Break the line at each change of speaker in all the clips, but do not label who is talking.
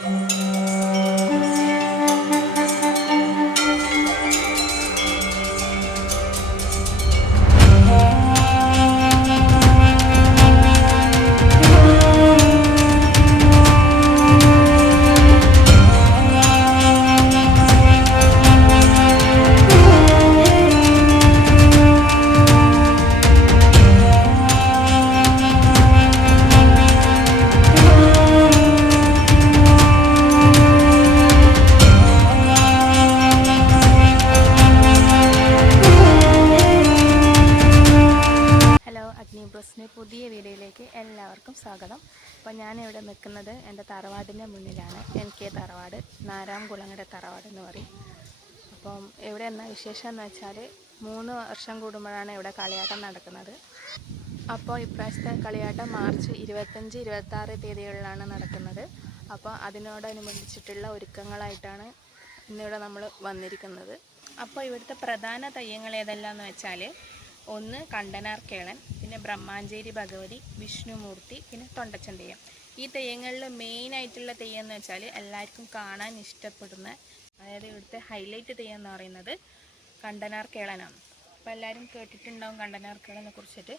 Hello അഗ്നി ബ്ലോസിന്റെ പുതിയ വീഡിയോയിലേക്ക് എല്ലാവർക്കും സ്വാഗതം. അപ്പോൾ ഞാനിവിടെ നിൽക്കുന്നത് എന്റെ തറവാടിന്റെ മുന്നിലാണ്. എൻ കെ തറവാട് നാരാംകുളങ്ങര തറവാട് എന്ന് പറയും. അപ്പം ഇവിടെ എന്ന വിശേഷം എന്ന് വെച്ചാൽ മൂന്ന് വർഷം കൂടുമ്പോഴാണ് ഇവിടെ കളിയാട്ടം നടക്കുന്നത്. അപ്പോൾ ഇപ്രാവശ്യത്തെ കളിയാട്ടം മാർച്ച് ഇരുപത്തഞ്ച് ഇരുപത്താറ് തീയതികളിലാണ് നടക്കുന്നത്. അപ്പോൾ അതിനോടനുബന്ധിച്ചിട്ടുള്ള ഒരുക്കങ്ങളായിട്ടാണ് ഇന്നിവിടെ നമ്മൾ വന്നിരിക്കുന്നത്. അപ്പോൾ ഇവിടുത്തെ പ്രധാന തെയ്യങ്ങൾ ഏതെല്ലാമെന്ന് വെച്ചാൽ ഒന്ന് കണ്ടനാർ കേളൻ പിന്നെ ബ്രഹ്മാഞ്ചേരി ഭഗവതി വിഷ്ണുമൂർത്തി പിന്നെ തൊണ്ടച്ചൻ തെയ്യം. ഈ തെയ്യങ്ങളിൽ മെയിൻ ആയിട്ടുള്ള തെയ്യം എന്ന് വെച്ചാൽ എല്ലാവർക്കും കാണാൻ ഇഷ്ടപ്പെടുന്ന അതായത് ഇവിടുത്തെ ഹൈലൈറ്റ് തെയ്യം എന്ന് പറയുന്നത് കണ്ടനാർ കേളനാണ് അപ്പോൾ എല്ലാവരും കേട്ടിട്ടുണ്ടാവും കണ്ടനാർ കേളനെ കുറിച്ചിട്ട്.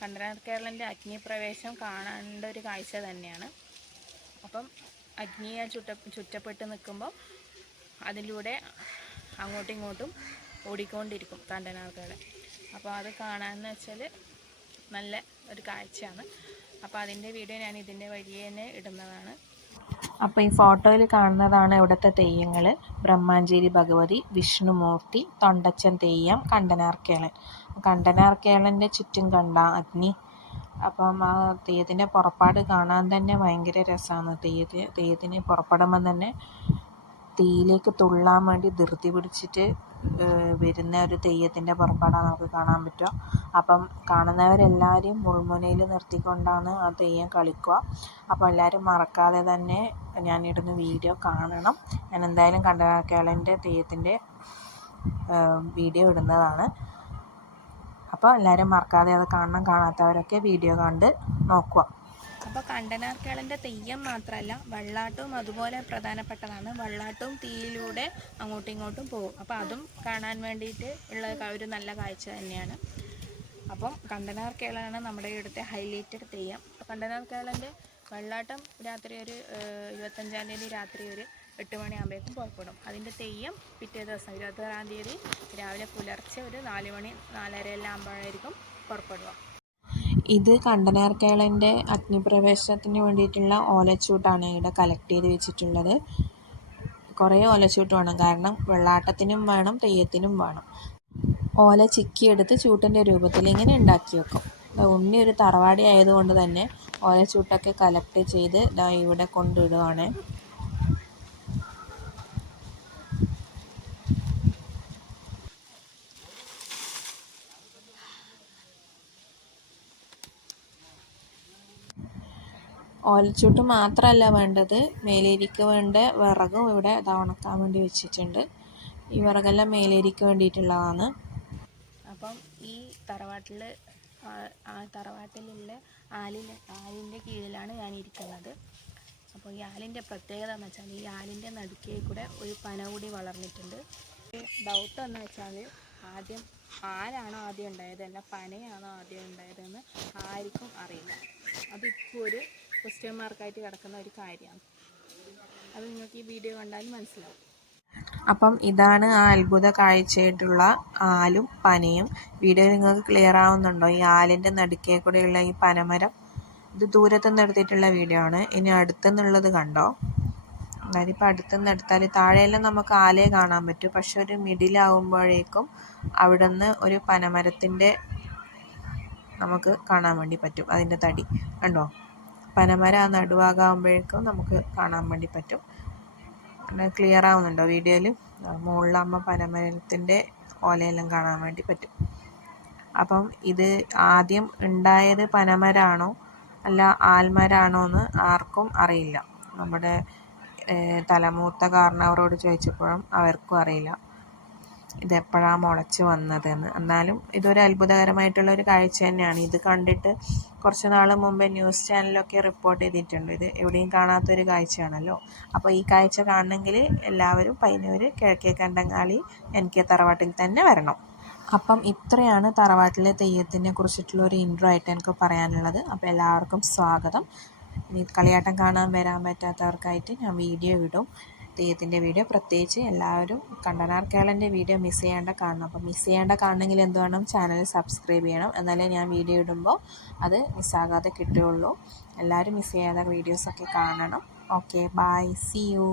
കണ്ടനാർ കേളന്റെ അഗ്നിപ്രവേശം കാണേണ്ട ഒരു കാഴ്ച തന്നെയാണ്. അപ്പം അഗ്നിയെ ചുറ്റ ചുറ്റപ്പെട്ട് നിൽക്കുമ്പോൾ അതിലൂടെ അങ്ങോട്ടും ഇങ്ങോട്ടും ഓടിക്കൊണ്ടിരിക്കും കണ്ടനാർക്കേളൻ. അപ്പോൾ അത് കാണാമെന്ന് വെച്ചാൽ നല്ല ഒരു കാഴ്ചയാണ്. അപ്പോൾ അതിന്റെ വീഡിയോ ഞാൻ ഇതിന്റെ വഴിയെ തന്നെ ഇടുന്നതാണ്.
അപ്പോൾ ഈ ഫോട്ടോയിൽ കാണുന്നതാണ് ഇവിടുത്തെ തെയ്യങ്ങൾ. ബ്രഹ്മാഞ്ചേരി ഭഗവതി വിഷ്ണുമൂർത്തി തൊണ്ടച്ചൻ തെയ്യം കണ്ടനാർക്കേളൻ. കണ്ടനാർക്കേളന്റെ ചുറ്റും കണ്ട അഗ്നി. അപ്പം ആ തെയ്യത്തിന്റെ പുറപ്പാട് കാണാൻ തന്നെ ഭയങ്കര രസമാണ്. തെയ്യത്തിന് തെയ്യത്തിന് പുറപ്പെടുമ്പം തന്നെ തീയിലേക്ക് തുള്ളാൻ വേണ്ടി ധൃതി പിടിച്ചിട്ട് വരുന്ന ഒരു തെയ്യത്തിന്റെ പുറപ്പാടാണ് നമുക്ക് കാണാൻ പറ്റുക. അപ്പം കാണുന്നവരെല്ലാവരെയും മുൾമുനയിൽ നിർത്തിക്കൊണ്ടാണ് ആ തെയ്യം കളിക്കുക. അപ്പോൾ എല്ലാവരും മറക്കാതെ തന്നെ ഞാനിടുന്ന വീഡിയോ കാണണം. ഞാൻ എന്തായാലും കണ്ടനാർക്കേളന്റെ തെയ്യത്തിന്റെ വീഡിയോ ഇടുന്നതാണ്. അപ്പോൾ എല്ലാവരും മറക്കാതെ അത് കാണണം. കാണാത്തവരൊക്കെ വീഡിയോ കണ്ട് നോക്കുക.
അപ്പോൾ കണ്ടനാർക്കേളന്റെ തെയ്യം മാത്രമല്ല വെള്ളാട്ടവും അതുപോലെ പ്രധാനപ്പെട്ടതാണ്. വെള്ളാട്ടവും തീയിലൂടെ അങ്ങോട്ടും ഇങ്ങോട്ടും പോകും. അപ്പോൾ അതും കാണാൻ വേണ്ടിയിട്ട് ഉള്ള ഒരു നല്ല കാഴ്ച തന്നെയാണ്. അപ്പം കണ്ടനാർക്കേളാണ് നമ്മുടെ ഇവിടുത്തെ ഹൈലൈറ്റഡ് തെയ്യം. കണ്ടനാർക്കേളന്റെ വെള്ളാട്ടം രാത്രി ഒരു ഇരുപത്തഞ്ചാം തീയതി രാത്രി ഒരു എട്ട് മണിയാകുമ്പോഴേക്കും പുറപ്പെടും. അതിന്റെ തെയ്യം പിറ്റേ ദിവസം ഇരുപത്താറാം തീയതി രാവിലെ പുലർച്ചെ ഒരു നാല് മണി നാലര എല്ലാം ആകുമ്പോഴായിരിക്കും പുറപ്പെടുക.
ഇത് കണ്ടനാർക്കേളന്റെ അഗ്നിപ്രവേശനത്തിന് വേണ്ടിയിട്ടുള്ള ഓലച്ചൂട്ടാണ് ഇവിടെ കളക്ട് ചെയ്ത് വെച്ചിട്ടുള്ളത്. കുറേ ഓലച്ചൂട്ട് വേണം. കാരണം വെള്ളാട്ടത്തിനും വേണം തെയ്യത്തിനും വേണം. ഓല ചിക്കിയെടുത്ത് ചൂട്ടിന്റെ രൂപത്തിൽ ഇങ്ങനെ ഉണ്ടാക്കി വെക്കും. ഉണ്ണി ഒരു തറവാടി ആയതുകൊണ്ട് തന്നെ ഓലച്ചൂട്ടൊക്കെ കളക്ട് ചെയ്ത് ഇവിടെ കൊണ്ടിടുവാണ് ഓലച്ചൂട്ട് മാത്രമല്ല വേണ്ടത്. മേലേരിക്ക് വേണ്ട വിറകും ഇവിടെ അത് ഉണക്കാൻ വേണ്ടി വെച്ചിട്ടുണ്ട്. ഈ വിറകെല്ലാം മേലേരിക്ക് വേണ്ടിയിട്ടുള്ളതാണ്.
അപ്പം ഈ തറവാട്ടിൽ ആ തറവാട്ടിലുള്ള ആലിന്റെ ആലിന്റെ കീഴിലാണ് ഞാൻ ഇരിക്കുന്നത് അപ്പോൾ ഈ ആലിന്റെ പ്രത്യേകത എന്ന് വെച്ചാൽ ഈ ആലിന്റെ നടുക്കേ കൂടെ ഒരു പന കൂടി വളർന്നിട്ടുണ്ട്. ഡൗട്ട് എന്ന് വെച്ചാൽ ആദ്യം ആരാണോ ആദ്യം ഉണ്ടായത്? അല്ല പനയാണോ ആദ്യം ഉണ്ടായതെന്ന് ആർക്കും അറിയില്ല. അതിപ്പോൾ ഒരു ക്വസ്റ്റ്യൻ മാർക്കായിട്ട് കിടക്കുന്ന ഒരു കാര്യമാണ്. അത് നിങ്ങൾക്ക് ഈ വീഡിയോ കണ്ടാലും മനസ്സിലാവും.
അപ്പം ഇതാണ് ആ അത്ഭുത കാഴ്ചയായിട്ടുള്ള ആലും പനയും. വീഡിയോ നിങ്ങൾക്ക് ക്ലിയർ ആവുന്നുണ്ടോ? ഈ ആലിന്റെ നടുക്കേ കൂടെയുള്ള ഈ പനമരം? ഇത് ദൂരത്തുനിന്ന് എടുത്തിട്ടുള്ള വീഡിയോ ആണ്. ഇനി അടുത്തുനിന്നുള്ളത് കണ്ടോ? അതായത് ഇപ്പം അടുത്തുനിന്ന് എടുത്താൽ താഴെയെല്ലാം നമുക്ക് ആലേ കാണാൻ പറ്റും. പക്ഷെ ഒരു മിഡിലാവുമ്പോഴേക്കും അവിടെ നിന്ന് ഒരു പനമരത്തിന്റെ നമുക്ക് കാണാൻ വേണ്ടി പറ്റും. അതിന്റെ തടി. കണ്ടോ? പനമരം ആ നടുഭാഗമാകുമ്പോഴേക്കും നമുക്ക് കാണാൻ വേണ്ടി പറ്റും. ക്ലിയർ ആവുന്നുണ്ടോ വീഡിയോയിൽ മുകളിലാകുമ്പോൾ പനമരത്തിന്റെ ഓലയെല്ലാം കാണാൻ വേണ്ടി പറ്റും. അപ്പം ഇത് ആദ്യം ഉണ്ടായത് പനമരാണോ അല്ല ആൽമരാണോ എന്ന് ആർക്കും അറിയില്ല. നമ്മുടെ തലമൂത്ത കാരണവരോട് ചോദിച്ചപ്പോഴും അവർക്കും അറിയില്ല. ഇതെപ്പോഴാണ് മുളച്ച് വന്നതെന്ന്. എന്നാലും ഇതൊരു അത്ഭുതകരമായിട്ടുള്ള ഒരു കാഴ്ച തന്നെയാണ്. ഇത് കണ്ടിട്ട് കുറച്ച് നാൾ മുമ്പേ ന്യൂസ് ചാനലൊക്കെ റിപ്പോർട്ട് ചെയ്തിട്ടുണ്ട്. ഇത് എവിടെയും കാണാത്തൊരു കാഴ്ചയാണല്ലോ. അപ്പോൾ ഈ കാഴ്ച കാണണമെങ്കിൽ എല്ലാവരും പയ്യന്നൂർ കിഴക്കേ കണ്ടങ്ങാളി എൻ കെ തറവാട്ടിൽ തന്നെ വരണം. അപ്പം ഇത്രയാണ് തറവാട്ടിലെ തെയ്യത്തിനെ കുറിച്ചിട്ടുള്ള ഒരു ഇൻട്രോ ആയിട്ട് എനിക്ക് പറയാനുള്ളത്. അപ്പോൾ എല്ലാവർക്കും സ്വാഗതം. ഇനി കളിയാട്ടം കാണാൻ വരാൻ പറ്റാത്തവർക്കായിട്ട് ഞാൻ വീഡിയോ വിടും തെയ്യത്തിന്റെ വീഡിയോ. പ്രത്യേകിച്ച് എല്ലാവരും കണ്ടനാർ കേളന്റെ വീഡിയോ മിസ് ചെയ്യാണ്ട കാണണം. അപ്പോൾ മിസ് ചെയ്യാണ്ട കാണണമെങ്കിൽ എന്ത് വേണം ചാനൽ സബ്സ്ക്രൈബ് ചെയ്യണം. എന്നാലേ ഞാൻ വീഡിയോ ഇടുമ്പോൾ അത് മിസ്സാകാതെ കിട്ടുകയുള്ളൂ. എല്ലാവരും മിസ് ചെയ്യാതെ വീഡിയോസൊക്കെ കാണണം. Okay bye C U